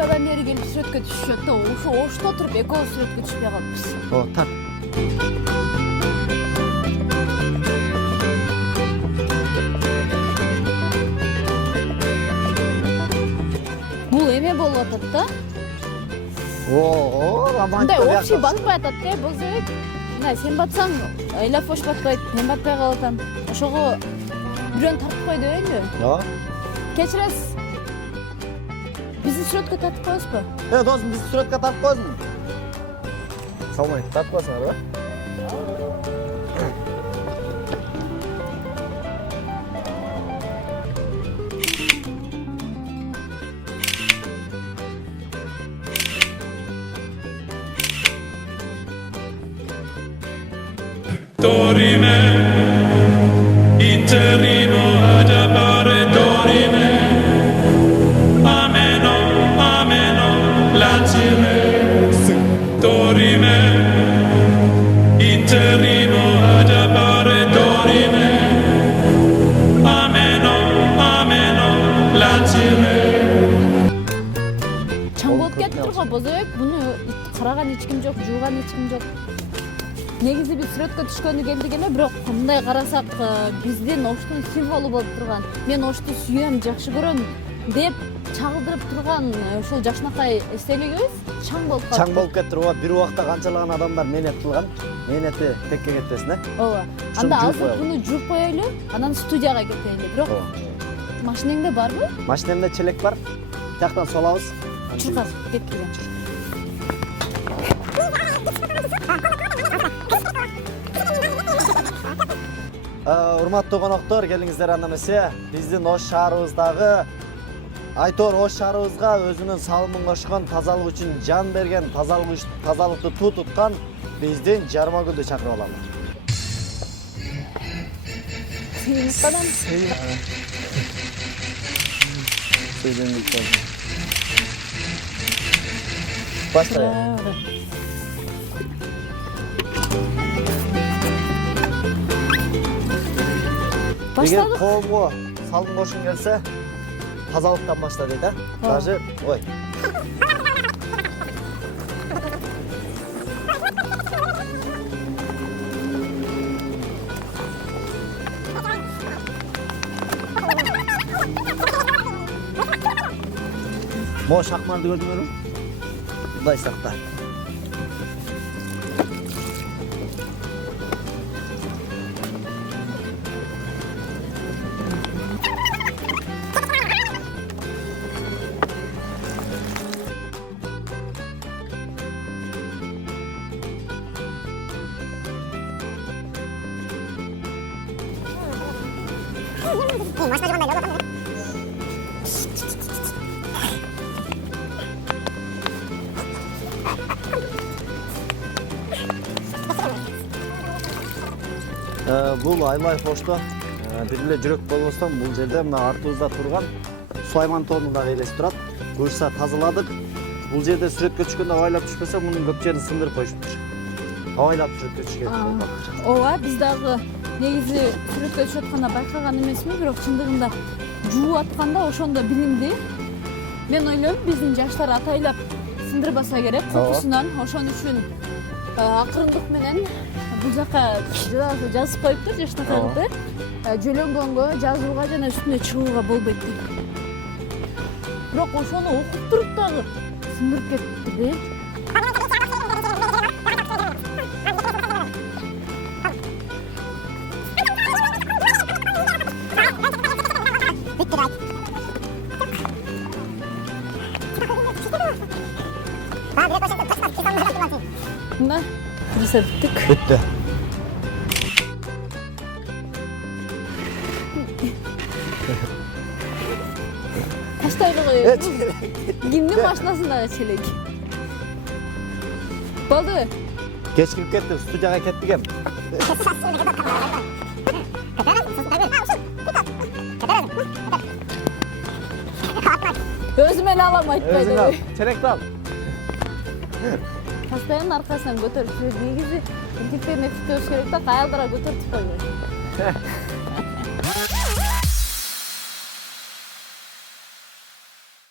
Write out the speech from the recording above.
Америкадан бери келип сүрөткө түшүшөт да, ошо Ошто туруп экөөбүз сүрөткө түшпөй калыппыз. О, так. Бул эме болуп атат да. Романтик. Мындай общий батпай атат да, болсо. Мына сен батсаң, Элафош батпайт, мен батпай калатам. Ошого бирөөнү тартып кой дебейинби? Жок. Кечиресиз. Бизди сүрөткө тартып коесузбу? Досум, бизди сүрөткө тартып коесуң. Салмай, тартып коесуңар ба? Dorime, interrimo ad appare dorime, ameno, ameno, lancire, dorime, interrimo ad appare dorime, ameno, ameno, lancire. Чаң болуп кетип турган Бозобек, буну караган эч ким жок, жууган эч ким жок. Негизи биз сүрөткө түшкөнү келдик эле, бирок мындай карасак биздин Оштун символу болуп турган, мен Ошту сүйөм, жакшы көрөм деп чагылдырып турган ошол жакшынакай эстелигибиз чаң болуп калды. Чаң болуп кетти, бир убакта канчалаган адамдар менет кылган. Менети текке кетпесин, Ооба. Анда алсак буну жууп коелу, анан студияга кетели. Бирок машинеңде барбы? Машинемде челек бар. Тияктан солабыз. Чуркас кеткиле. Урматтуу коноктор, келиңиздер анда эмесе. Биздин Ош шаарыбыздагы Айтор Ош шаарыбызга өзүнүн салымын кошкон, тазалык үчүн жан берген, тазалыкты туу туткан биздин Жармагүлдү чакырып алалы. Баштайлы. Эгер коомго салым кошкуң келсе, тазалыктан башла дейт, Даже, ой. Мо шакмарды көрдүңөрбү? Мындай сакта. Бул Айлайф Ошто бир эле жүрөк болбостон бул жерде мына артыбызда турган Сулайман тоону дагы элестип турат. Буюрса тазаладык. Бул жерде сүрөткө түшкөндө абайлап түшпөсө, мунун көп жерин сындырып коюшуптур. Абайлап сүрөткө түшүш керек болмок. Ооба, биз дагы негизи сүрөткө түшүп атканда байкаган эмесмин, бирок чындыгында жууп атканда ошондо билинди. Мен ойлойм, биздин жаштар атайлап сындырбаса керек кокусунан, ошон үчүн акырындык менен бул жака жазып коюптур жакшынакайлыкты. Жөлөнгөнгө, жазууга жана үстүнө чыгууга болбойт деп. Бирок ошону окуп туруп дагы сындырып кетти де. Мына кирсе бүттүк. Бүттү. Таштайлыгы. Кимдин машинасындагы челек? Болду. Кеч кирип кеттим, студияга кеттик эм. Өзүм эле алам айтпайды. Өзүң ал, черекти ал. Постоянно аркасынан көтөрүп жүрөт. Негизи эркектердин эффекти керек да, каялдара көтөрүп койбойт.